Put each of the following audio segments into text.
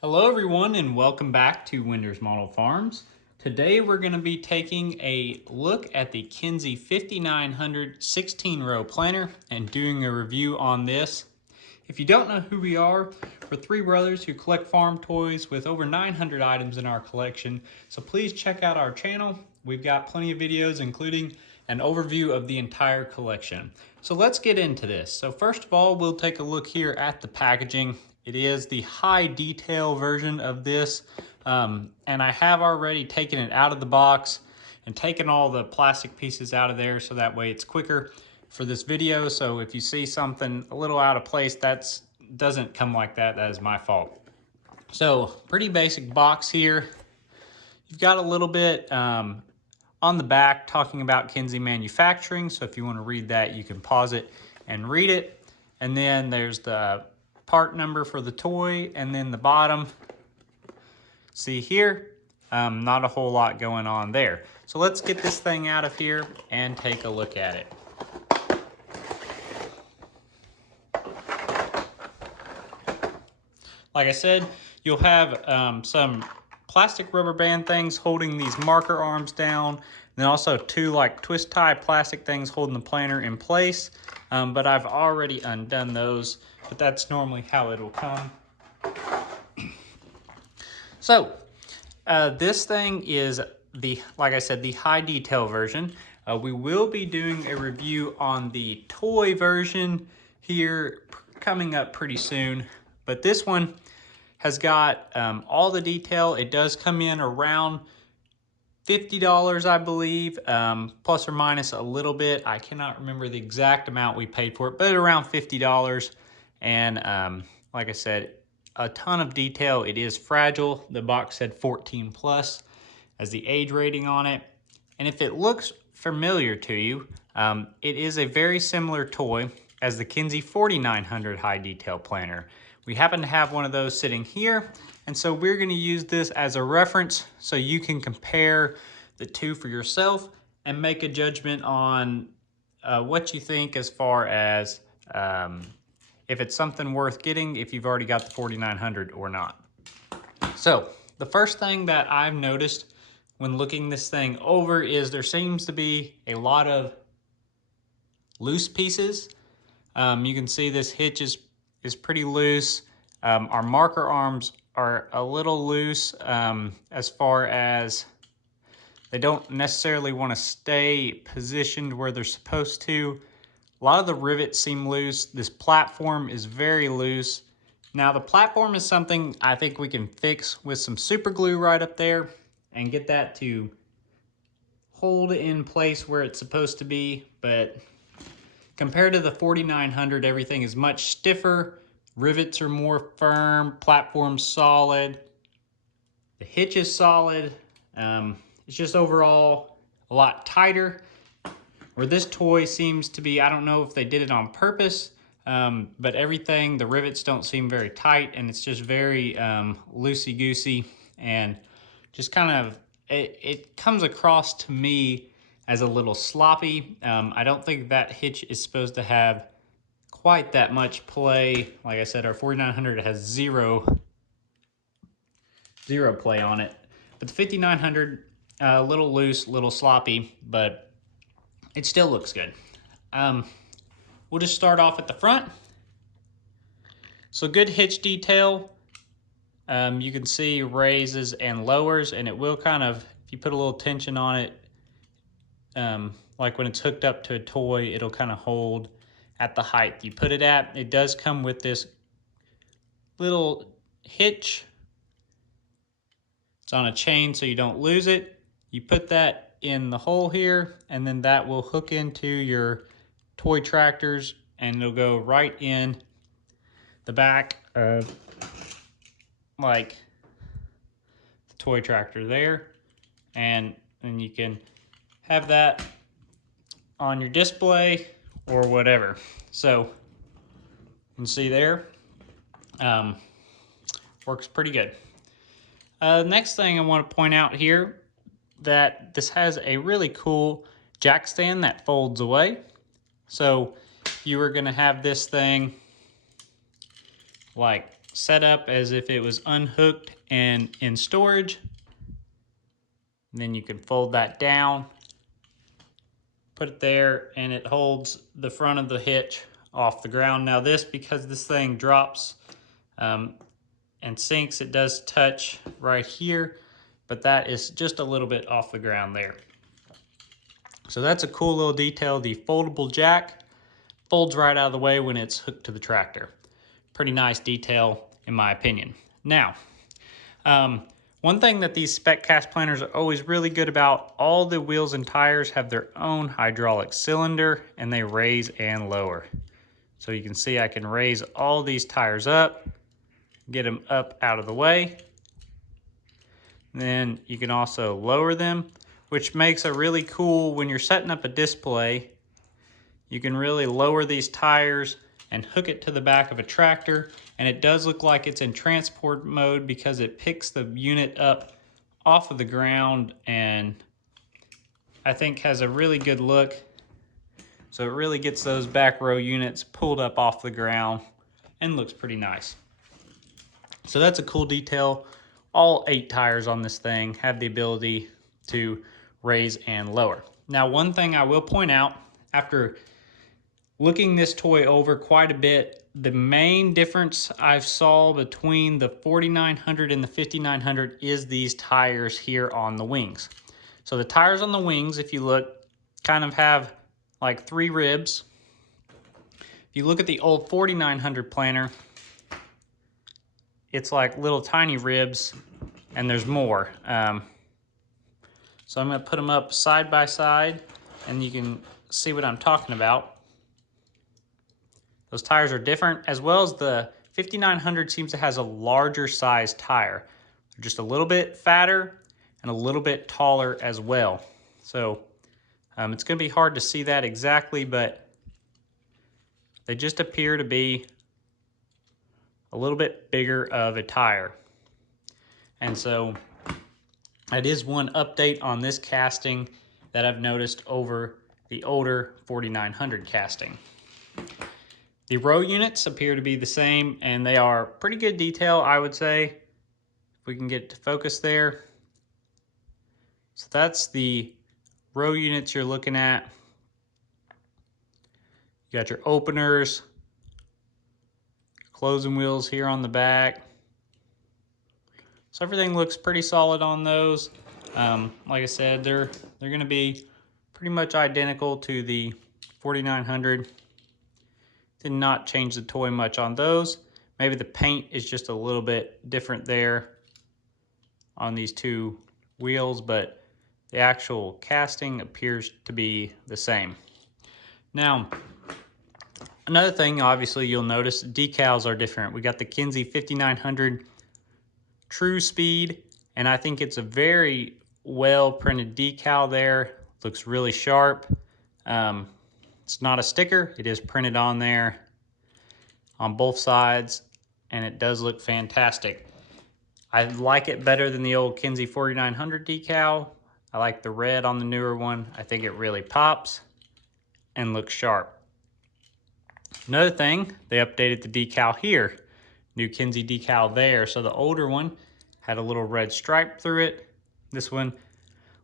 Hello everyone and welcome back to Winders Model Farms. Today we're going to be taking a look at the Kinze 5900 16-row planter and doing a review on this. If you don't know who we are, we're three brothers who collect farm toys with over 900 items in our collection, so please check out our channel. We've got plenty of videos including an overview of the entire collection. So let's get into this. So first of all, we'll take a look here at the packaging. It is the high detail version of this, and I have already taken it out of the box and taken all the plastic pieces out of there so that way it's quicker for this video. So if you see something a little out of place, that doesn't come like that. That is my fault. So pretty basic box here. You've got a little bit on the back talking about Kinze manufacturing. So if you want to read that, you can pause it and read it. And then there's the part number for the toy, and then the bottom, see here, not a whole lot going on there. So let's get this thing out of here and take a look at it. Like I said, you'll have some plastic rubber band things holding these marker arms down, and then also two like twist tie plastic things holding the planter in place, but I've already undone those, but that's normally how it'll come. So this thing is like I said, the high detail version. We will be doing a review on the toy version here coming up pretty soon, but this one has got all the detail. It does come in around $50, I believe, plus or minus a little bit. I cannot remember the exact amount we paid for it, but around $50. And like I said, a ton of detail. It is fragile. The box said 14 plus as the age rating on it. And if it looks familiar to you, it is a very similar toy as the Kinze 4900 high detail planter. We happen to have one of those sitting here, and so we're going to use this as a reference so you can compare the two for yourself and make a judgment on what you think as far as if it's something worth getting, if you've already got the 4900 or not. So the first thing that I've noticed when looking this thing over is there seems to be a lot of loose pieces. You can see this hitch is pretty loose. Our marker arms are a little loose as far as they don't necessarily want to stay positioned where they're supposed to. A lot of the rivets seem loose. This platform is very loose. Now the platform is something I think we can fix with some super glue right up there and get that to hold in place where it's supposed to be. But compared to the 4900, everything is much stiffer. Rivets are more firm, platform's solid. The hitch is solid. It's just overall a lot tighter. Where this toy seems to be, I don't know if they did it on purpose, but everything, the rivets don't seem very tight, and it's just very loosey-goosey, and just kind of, it comes across to me as a little sloppy. I don't think that hitch is supposed to have quite that much play. Like I said, our 4900 has zero play on it, but the 5900, a little loose, little sloppy, but it still looks good. We'll just start off at the front. So good hitch detail. You can see raises and lowers, and it will kind of, if you put a little tension on it, like when it's hooked up to a toy, it'll kind of hold at the height you put it at. It does come with this little hitch. It's on a chain so you don't lose it. You put that in the hole here, and then that will hook into your toy tractors, and it'll go right in the back of like the toy tractor there, and then you can have that on your display or whatever. So you can see there, works pretty good. Next thing I want to point out here, that this has a really cool jack stand that folds away. So if you were going to have this thing like set up as if it was unhooked and in storage. And then you can fold that down, put it there, and it holds the front of the hitch off the ground. Now this, because this thing drops and sinks, it does touch right here, but that is just a little bit off the ground there. So that's a cool little detail. The foldable jack folds right out of the way when it's hooked to the tractor. Pretty nice detail in my opinion. Now, one thing that these Specast planters are always really good about, all the wheels and tires have their own hydraulic cylinder and they raise and lower. So you can see I can raise all these tires up, get them up out of the way. Then you can also lower them, which makes a really cool, when you're setting up a display, you can really lower these tires and hook it to the back of a tractor, and it does look like it's in transport mode because it picks the unit up off of the ground and I think has a really good look. So it really gets those back row units pulled up off the ground and looks pretty nice. So that's a cool detail. All 8 tires on this thing have the ability to raise and lower. Now, one thing I will point out, after looking this toy over quite a bit, the main difference I saw between the 4900 and the 5900 is these tires here on the wings. So the tires on the wings, if you look, kind of have like 3 ribs. If you look at the old 4900 planter, it's like little tiny ribs and there's more. So I'm gonna put them up side by side and you can see what I'm talking about. Those tires are different, as well as the 5900 seems to has a larger size tire. They're just a little bit fatter and a little bit taller as well. So it's gonna be hard to see that exactly, but they just appear to be a little bit bigger of a tire. And so that is one update on this casting that I've noticed over the older 4900 casting. The row units appear to be the same, and they are pretty good detail, I would say. If we can get to focus there. So that's the row units you're looking at. You got your openers, closing wheels here on the back. So everything looks pretty solid on those. Like I said, they're going to be pretty much identical to the 4900. Did not change the toy much on those. Maybe the paint is just a little bit different there on these 2 wheels, but the actual casting appears to be the same. Now, another thing, obviously, you'll notice decals are different. We got the Kinze 5900 True Speed, and I think it's a very well printed decal there. Looks really sharp. It's not a sticker, it is printed on there on both sides, and it does look fantastic. I like it better than the old Kinze 4900 decal. I like the red on the newer one. I think it really pops and looks sharp. Another thing, they updated the decal here. New Kinze decal there. So the older one had a little red stripe through it. This one, a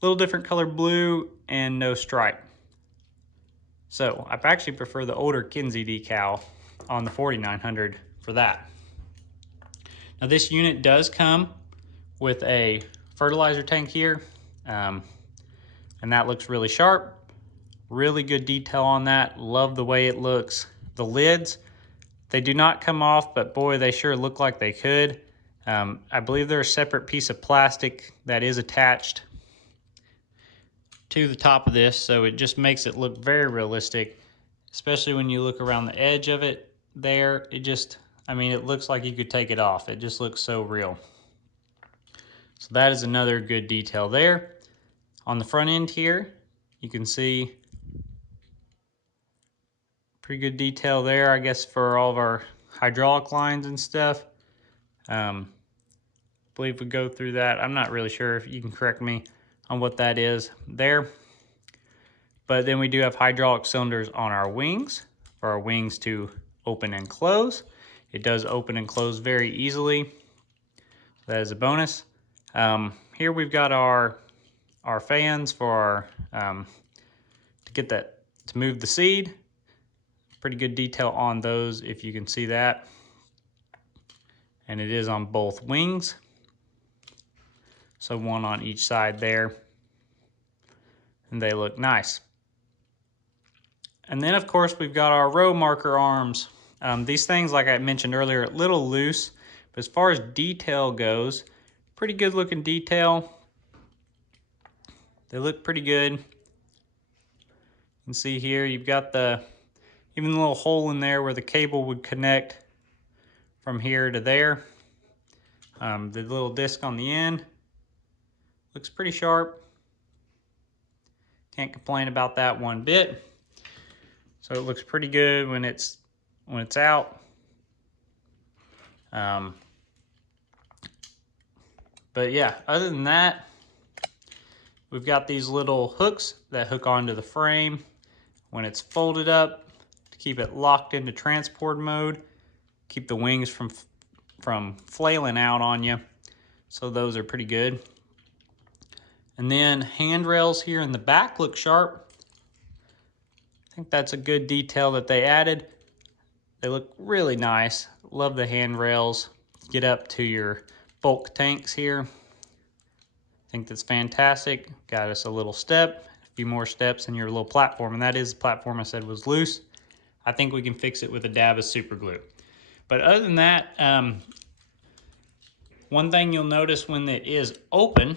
little different color blue and no stripe. So I actually prefer the older Kinze decal on the 4900 for that. Now this unit does come with a fertilizer tank here, and that looks really sharp. Really good detail on that. Love the way it looks. The lids, they do not come off, but boy, they sure look like they could. I believe they're a separate piece of plastic that is attached to the top of this, so it just makes it look very realistic, especially when you look around the edge of it there. It just, I mean, it looks like you could take it off. It just looks so real. So that is another good detail there. On the front end here, you can see pretty good detail there, I guess, for all of our hydraulic lines and stuff. I believe we go through that. I'm not really sure, if you can correct me on what that is there. But then we do have hydraulic cylinders on our wings for our wings to open and close. It does open and close very easily. That is a bonus. Here we've got our fans for to move the seed. Pretty good detail on those, if you can see that. And it is on both wings. So one on each side there. And they look nice. And then of course we've got our row marker arms. These things, like I mentioned earlier, a little loose, but as far as detail goes, pretty good looking detail. They look pretty good. You can see here you've got even the little hole in there where the cable would connect from here to there. The little disc on the end looks pretty sharp. Can't complain about that one bit. So it looks pretty good when it's out. But yeah, other than that, we've got these little hooks that hook onto the frame when it's folded up to keep it locked into transport mode, keep the wings from flailing out on you. So those are pretty good. And then handrails here in the back look sharp. I think that's a good detail that they added. They look really nice. Love the handrails. Get up to your bulk tanks here. I think that's fantastic. Got us a little step, a few more steps in your little platform, and that is the platform I said was loose. I think we can fix it with a dab of super glue. But other than that, one thing you'll notice when it is open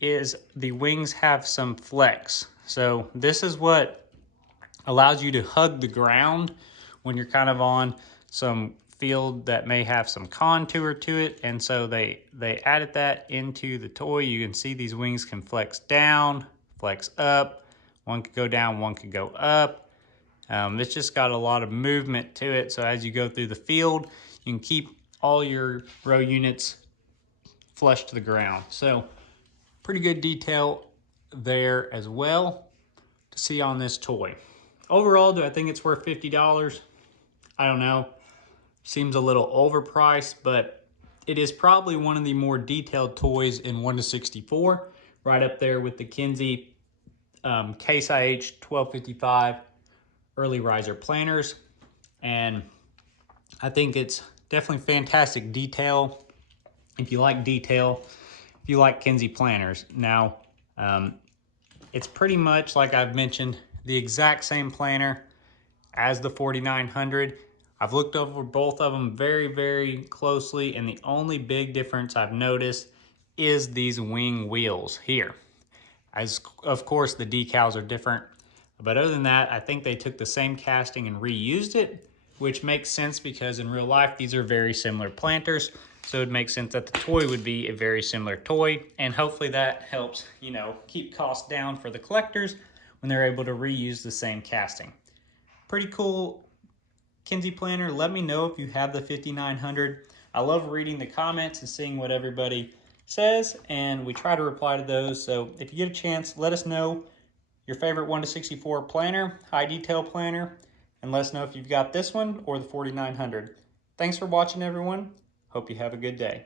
is the wings have some flex. So this is what allows you to hug the ground when you're kind of on some field that may have some contour to it. And so they added that into the toy. You can see these wings can flex down, flex up. One could go down, one could go up. It's just got a lot of movement to it. So as you go through the field, you can keep all your row units flush to the ground. So pretty good detail there as well to see on this toy. Overall, do I think it's worth $50? I don't know. Seems a little overpriced, but it is probably one of the more detailed toys in 1/64, right up there with the Kinze Case IH 1255 early riser planners. And I think it's definitely fantastic detail. If you like detail, if you like Kinze planners. Now, it's pretty much, like I've mentioned, the exact same planner as the 4900. I've looked over both of them very, very closely, and the only big difference I've noticed is these wing wheels here. As of course the decals are different, but other than that, I think they took the same casting and reused it, which makes sense because in real life these are very similar planters. So it makes sense that the toy would be a very similar toy, and hopefully that helps, you know, keep costs down for the collectors when they're able to reuse the same casting. Pretty cool Kinze planner. Let me know if you have the 5900. I love reading the comments and seeing what everybody says, and we try to reply to those. So if you get a chance, let us know your favorite 1/64 planner, high detail planner, and let us know if you've got this one or the 4900. Thanks for watching, everyone. Hope you have a good day.